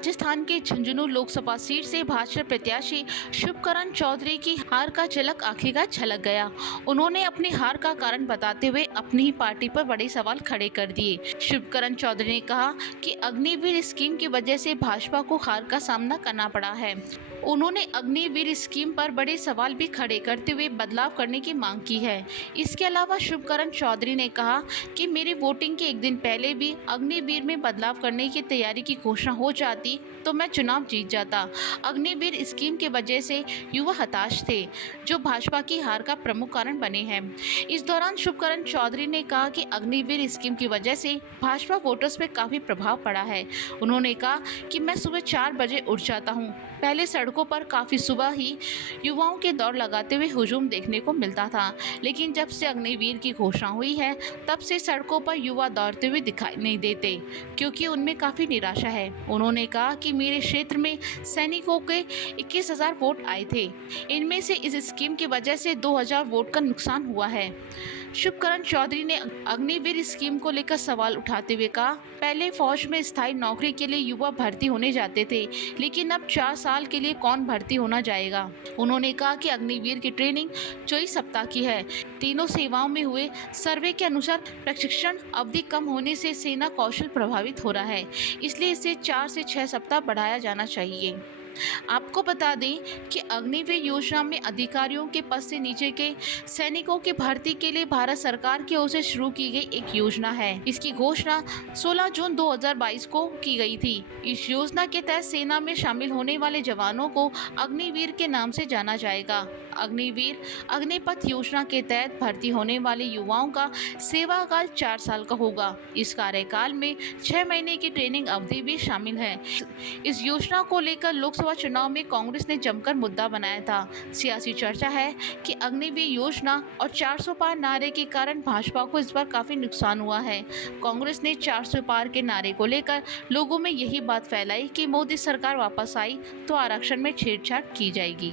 राजस्थान के झुंझुनू लोकसभा सीट से भाजपा प्रत्याशी शुभकरण चौधरी की हार का झलक आखिरकार झलक गया। उन्होंने अपनी हार का कारण बताते हुए अपनी ही पार्टी पर बड़े सवाल खड़े कर दिए। शुभकरण चौधरी ने कहा कि अग्निवीर स्कीम की वजह से भाजपा को हार का सामना करना पड़ा है। उन्होंने अग्निवीर स्कीम पर बड़े सवाल भी खड़े करते हुए बदलाव करने की मांग की है। इसके अलावा शुभकरण चौधरी ने कहा कि मेरी वोटिंग के एक दिन पहले भी अग्निवीर में बदलाव करने की तैयारी की घोषणा हो जाती तो मैं चुनाव जीत जाता। अग्निवीर स्कीम की वजह से युवा हताश थे, जो भाजपा की हार का प्रमुख कारण बने हैं। इस दौरान शुभकरण चौधरी ने कहा कि अग्निवीर स्कीम की वजह से भाजपा वोटर्स पर काफी प्रभाव पड़ा है। उन्होंने कहा कि मैं सुबह 4 बजे उठ जाता हूँ। पहले सड़कों पर काफ़ी सुबह ही युवाओं के दौड़ लगाते हुए हुजूम देखने को मिलता था, लेकिन जब से अग्निवीर की घोषणा हुई है तब से सड़कों पर युवा दौड़ते हुए दिखाई नहीं देते, क्योंकि उनमें काफ़ी निराशा है। उन्होंने कहा कि मेरे क्षेत्र में सैनिकों के 21,000 वोट आए थे। इनमें से इस स्कीम की वजह से 2,000 वोट का नुकसान हुआ है। शुभकरण चौधरी ने अग्निवीर स्कीम को लेकर सवाल उठाते हुए कहा, पहले फौज में स्थायी नौकरी के लिए युवा भर्ती होने जाते थे, लेकिन अब 4 साल के लिए कौन भर्ती होना जाएगा। उन्होंने कहा कि अग्निवीर की ट्रेनिंग 24 सप्ताह की है। तीनों सेवाओं में हुए सर्वे के अनुसार प्रशिक्षण अवधि कम होने से सेना कौशल प्रभावित हो रहा है, इसलिए इसे 4 से 6 सप्ताह बढ़ाया जाना चाहिए। आपको बता दें कि अग्निवीर योजना में अधिकारियों के पद से नीचे के सैनिकों की भर्ती के लिए भारत सरकार की ओर से शुरू की गई एक योजना है। इसकी घोषणा 16 जून 2022 को की गई थी। इस योजना के तहत सेना में शामिल होने वाले जवानों को अग्निवीर के नाम से जाना जाएगा। अग्निवीर अग्निपथ योजना के तहत भर्ती होने वाले युवाओं का सेवा काल 4 साल का होगा। इस कार्यकाल में 6 महीने की ट्रेनिंग अवधि भी शामिल है। इस योजना को लेकर लोकसभा चुनाव में कांग्रेस ने जमकर मुद्दा बनाया था। सियासी चर्चा है कि अग्निवीर योजना और 400 पार नारे के कारण भाजपा को इस बार काफी नुकसान हुआ है। कांग्रेस ने 400 पार के नारे को लेकर लोगों में यही बात फैलाई कि मोदी सरकार वापस आई तो आरक्षण में छेड़छाड़ की जाएगी।